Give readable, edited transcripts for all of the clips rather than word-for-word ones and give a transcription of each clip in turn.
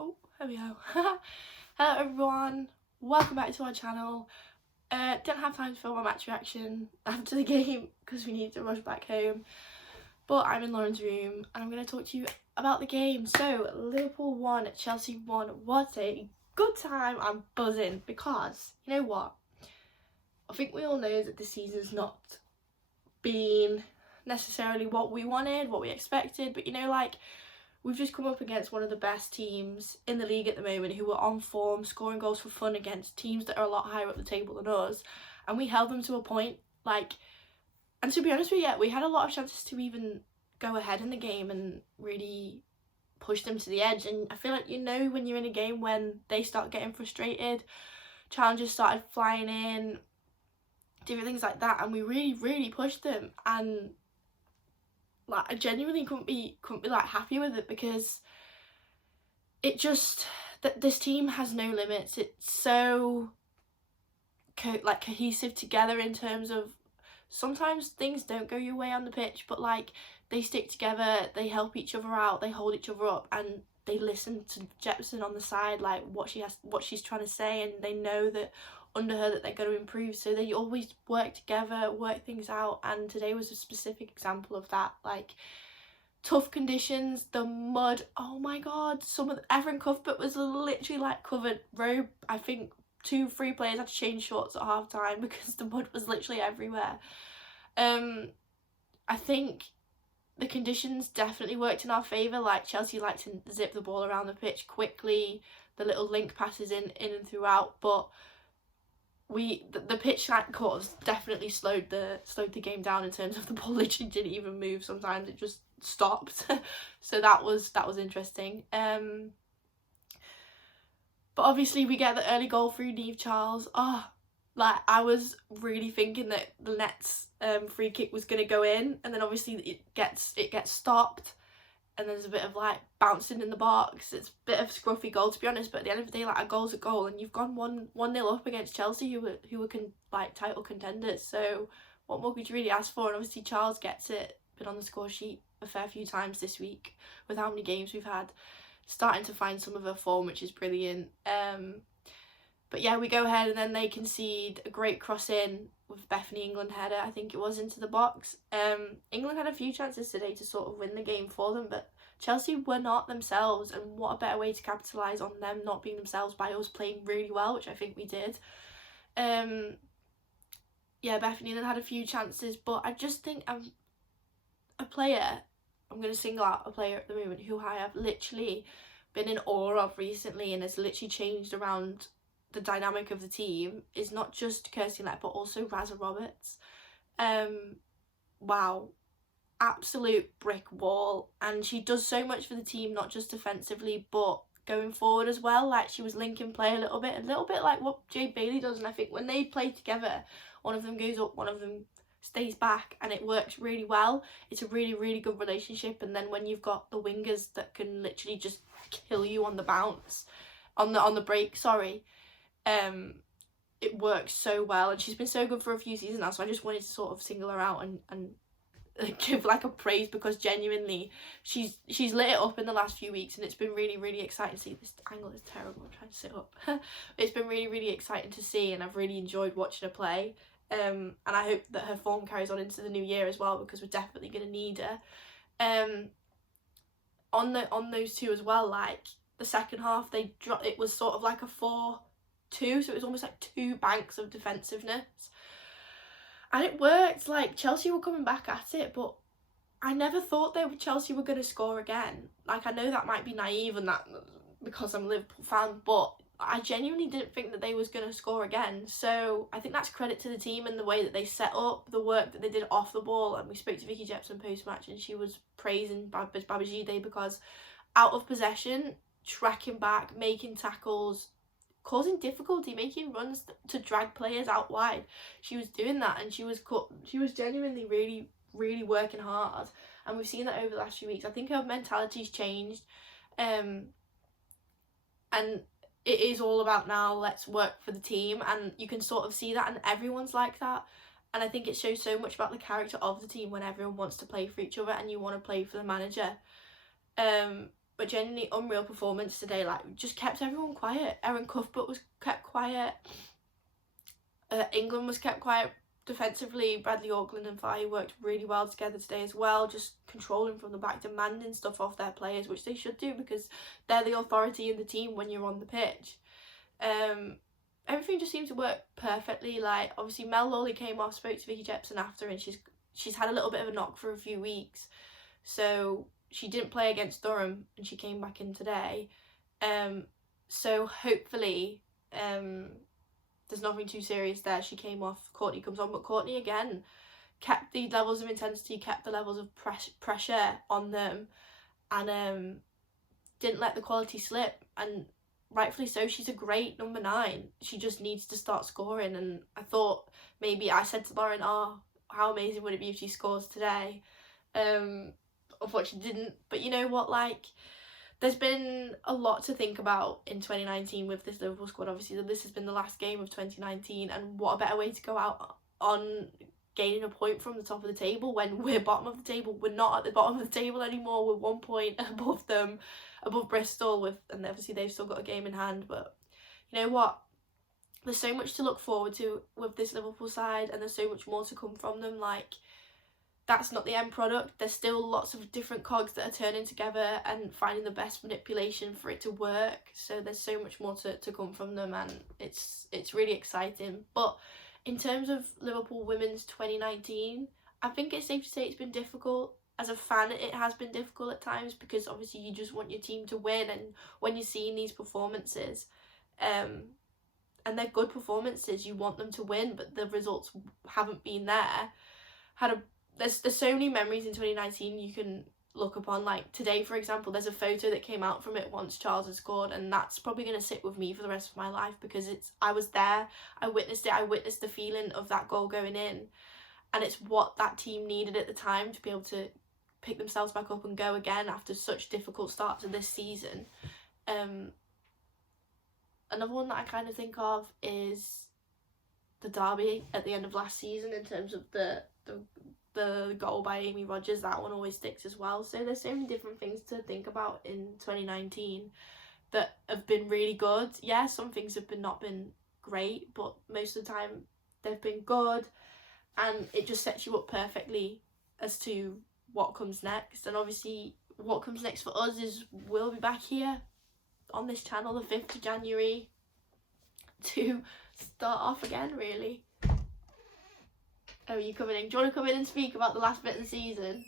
Oh, there we go. Hello everyone, welcome back to our channel. Didn't have time to film a match reaction after the game because we needed to rush back home. But I'm in Lauren's room and I'm going to talk to you about the game. So, Liverpool won, Chelsea won. What a good time. I'm buzzing because, you know what? I think we all know that this season's not been necessarily what we wanted, what we expected. But, you know, like, we've just come up against one of the best teams in the league at the moment who are on form, scoring goals for fun against teams that are a lot higher up the table than us. And we held them to a point, like, and to be honest with you, we had a lot of chances to even go ahead in the game and really push them to the edge. And I feel like, you know, when you're in a game when they start getting frustrated, challenges started flying in, different things like that, and we really pushed them. And like, I genuinely couldn't be like happy with it because it just, that this team has no limits. It's so cohesive together in terms of sometimes things don't go your way on the pitch, but like they stick together, they help each other out, they hold each other up, and they listen to Jepsen on the side, like what she's trying to say, and they know that under her that they're going to improve, so they always work together, work things out. And today was a specific example of that. Like, tough conditions, the mud, oh my god, some of Evan Cuthbert was literally like covered robe. I think 2-3 players had to change shorts at half time because the mud was literally everywhere. I think the conditions definitely worked in our favour. Like, Chelsea like to zip the ball around the pitch quickly, the little link passes in and throughout, but the pitch course definitely slowed the game down in terms of the ball literally didn't even move. Sometimes it just stopped. So that was interesting. But obviously we get the early goal through Niamh Charles. Like, I was really thinking that the Nets free kick was gonna go in, and then obviously it gets stopped, and there's a bit of like bouncing in the box. It's a bit of a scruffy goal, to be honest, but at the end of the day, like, a goal's a goal, and you've gone 1-0 up against Chelsea, who were like title contenders. So what more could you really ask for? And obviously Charles gets it, been on the score sheet a fair few times this week with how many games we've had, starting to find some of her form, which is brilliant. But yeah, we go ahead and then they concede a great cross in with Bethany England header, I think it was, into the box. England had a few chances today to sort of win the game for them, but Chelsea were not themselves, and what a better way to capitalise on them not being themselves by us playing really well, which I think we did. Yeah, Bethany then had a few chances, but I just think I'm going to single out a player at the moment who I have literally been in awe of recently and has literally changed around the dynamic of the team, is not just Kirsty Lett but also Raza Roberts. Wow, absolute brick wall, and she does so much for the team, not just defensively but going forward as well. Like, she was linking play a little bit like what Jade Bailey does, and I think when they play together, one of them goes up, one of them stays back, and it works really well. It's a really good relationship. And then when you've got the wingers that can literally just kill you on the bounce, on the break, sorry, it works so well, and she's been so good for a few seasons now, so I just wanted to sort of single her out and give like a praise, because genuinely she's lit it up in the last few weeks, and it's been really exciting to see. This angle is terrible, I'm trying to sit up. It's been really exciting to see, and I've really enjoyed watching her play, and I hope that her form carries on into the new year as well, because we're definitely going to need her. On those two as well, like the second half, they dropped, it was sort of like a 4-2, so it was almost like 2 banks of defensiveness, and it worked. Like, Chelsea were coming back at it, but I never thought Chelsea were going to score again. Like, I know that might be naive and that because I'm a Liverpool fan, but I genuinely didn't think that they was going to score again. So I think that's credit to the team and the way that they set up, the work that they did off the ball. And we spoke to Vicky Jepsen post-match, and she was praising Babajide because out of possession, tracking back, making tackles, causing difficulty, making runs to drag players out wide. She was doing that, and she was genuinely really working hard, and we've seen that over the last few weeks. I think her mentality's changed, and it is all about now, let's work for the team, and you can sort of see that, and everyone's like that. And I think it shows so much about the character of the team when everyone wants to play for each other and you want to play for the manager. but genuinely unreal performance today. Like, just kept everyone quiet. Erin Cuthbert was kept quiet. England was kept quiet defensively. Bradley Auckland and Fahy worked really well together today as well, just controlling from the back, demanding stuff off their players, which they should do because they're the authority in the team when you're on the pitch. Everything just seemed to work perfectly. Like, obviously Mel Lawley came off, spoke to Vicky Jepson after, and she's had a little bit of a knock for a few weeks, so she didn't play against Durham and she came back in today. So hopefully there's nothing too serious there. She came off, Courtney comes on, but Courtney again kept the levels of intensity, kept the levels of pressure on them, and didn't let the quality slip, and rightfully so. She's a great number 9. She just needs to start scoring, and I thought, maybe I said to Lauren, oh, how amazing would it be if she scores today? Unfortunately didn't, but you know what, like, there's been a lot to think about in 2019 with this Liverpool squad. Obviously, this has been the last game of 2019, and what a better way to go out on gaining a point from the top of the table when we're bottom of the table. We're not at the bottom of the table anymore. We're 1 point above them, above Bristol, and obviously they've still got a game in hand. But you know what? There's so much to look forward to with this Liverpool side, and there's so much more to come from them. Like, that's not the end product. There's still lots of different cogs that are turning together and finding the best manipulation for it to work. So there's so much more to come from them, and it's really exciting. But in terms of Liverpool women's 2019, I think it's safe to say it's been difficult. As a fan, it has been difficult at times, because obviously you just want your team to win, and when you're seeing these performances, and they're good performances, you want them to win, but the results haven't been there. There's so many memories in 2019 you can look upon. Like today, for example, there's a photo that came out from it once Charles had scored, and that's probably going to sit with me for the rest of my life, because I was there, I witnessed it, I witnessed the feeling of that goal going in, and it's what that team needed at the time to be able to pick themselves back up and go again after such difficult start to this season. Another one that I kind of think of is the derby at the end of last season, in terms of the goal by Amy Rodgers. That one always sticks as well. So there's so many different things to think about in 2019 that have been really good. Yeah, some things have not been great, but most of the time they've been good, and it just sets you up perfectly as to what comes next. And obviously what comes next for us is we'll be back here on this channel the 5th of January to start off again, really. Oh, you coming in? Do you want to come in and speak about the last bit of the season?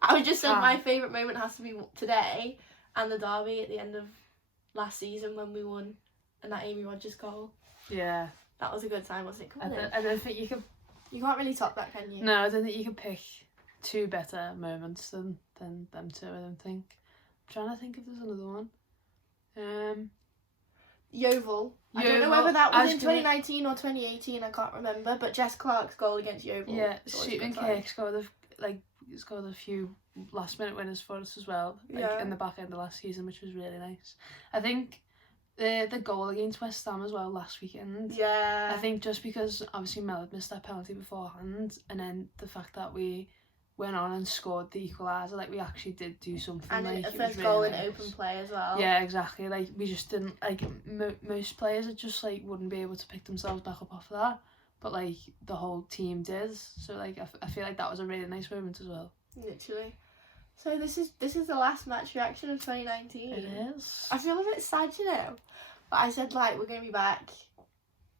I was just saying my favourite moment has to be today and the derby at the end of last season when we won, and that Amy Rodgers goal. Yeah. That was a good time, wasn't it? I don't think you can... You can't really top that, can you? No, I don't think you can pick 2 better moments than them 2, I don't think. I'm trying to think if there's another one. Yeovil. I don't know whether that was in 2019 or 2018, I can't remember, but Jess Clark's goal against Yeovil. Yeah, Susan Kirk scored a few last minute winners for us as well, in the back end of last season, which was really nice. I think the goal against West Ham as well last weekend. Yeah. I think just because obviously Mel had missed that penalty beforehand, and then the fact that we went on and scored the equaliser, like we actually did do something. And like, a first goal in open play as well. Yeah, exactly. Like we just didn't, like most players that just like wouldn't be able to pick themselves back up after that, but like the whole team did. So like I feel like that was a really nice moment as well. Literally. So this is the last match reaction of 2019. It is. I feel a bit sad, you know, but I said like we're gonna be back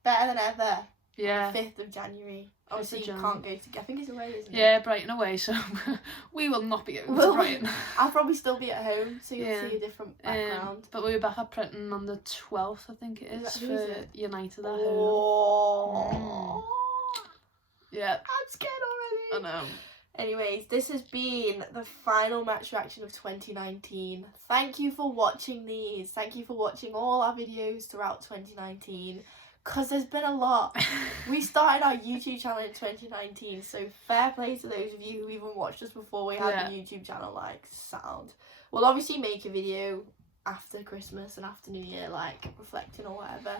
better than ever. Yeah. 5th of January. Obviously, you can't go to... I think it's away, isn't it? Yeah, Brighton away, so we will not be going to Brighton. I'll probably still be at home, so you'll see a different background. But we'll be back at Brighton on the 12th, I think it is, for United at home. Oh. Yeah. I'm scared already. I know. Anyways, this has been the final match reaction of 2019. Thank you for watching these. Thank you for watching all our videos throughout 2019. Because there's been a lot. We started our YouTube channel in 2019, so fair play to those of you who even watched us before we had the YouTube channel, like, sound. We'll obviously make a video after Christmas and after New Year, like, reflecting or whatever.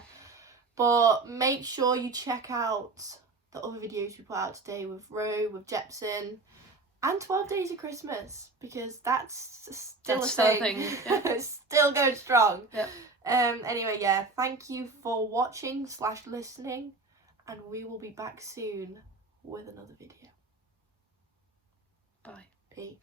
But make sure you check out the other videos we put out today with Ro, with Jepson, And 12 Days of Christmas, because that's still That's a still a thing. thing, yeah. It's still going strong. Yep. Anyway, yeah, thank you for watching / listening, and we will be back soon with another video. Bye. Peace.